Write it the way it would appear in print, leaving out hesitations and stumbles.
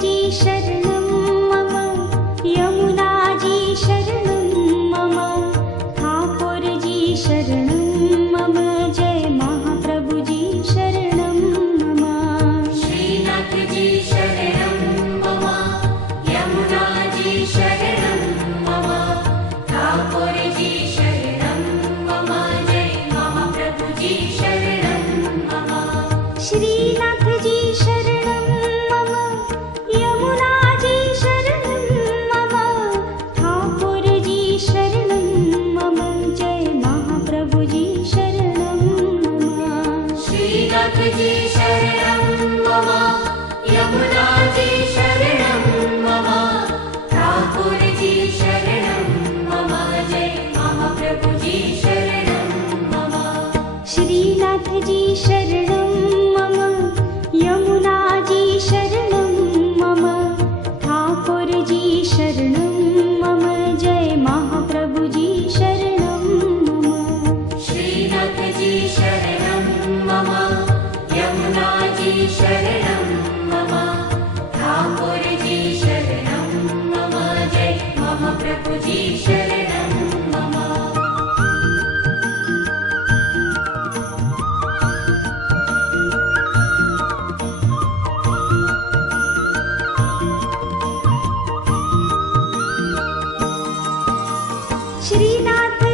जी शरणं मम, यमुना जी शरणं मम, ठाकुर जी शरणं मम, जय महाप्रभु जी शरणं मम। श्रीनाथ जी शरणं मम, यमुना जी शरणं मम, ठाकुर जी शरणं मम, जय महाप्रभु जी शरणं मम। श्रीनाथ जी शरणं मम, यमुना जी शरणं मम, ठाकुर जी शरणं मम, जय महाप्रभु जी शरणं मम। श्रीनाथ जी शरणं मम, यमुना जी शरणं मम, ठाकुर जी शरणं मम, जय महाप्रभु जी शरणं मम। श्रीनाथ जी शरणं मम, यमुना जी शरणं मम, ठाकुर जी शरणं मम, जय महाप्रभु जी शरणं मम। श्रीनाथ जी शरणं मम, यमुना जी शरणं मम, ठाकुर जी शरणं मम, जय महाप्रभु जी शरणं मम। श्रीनाथ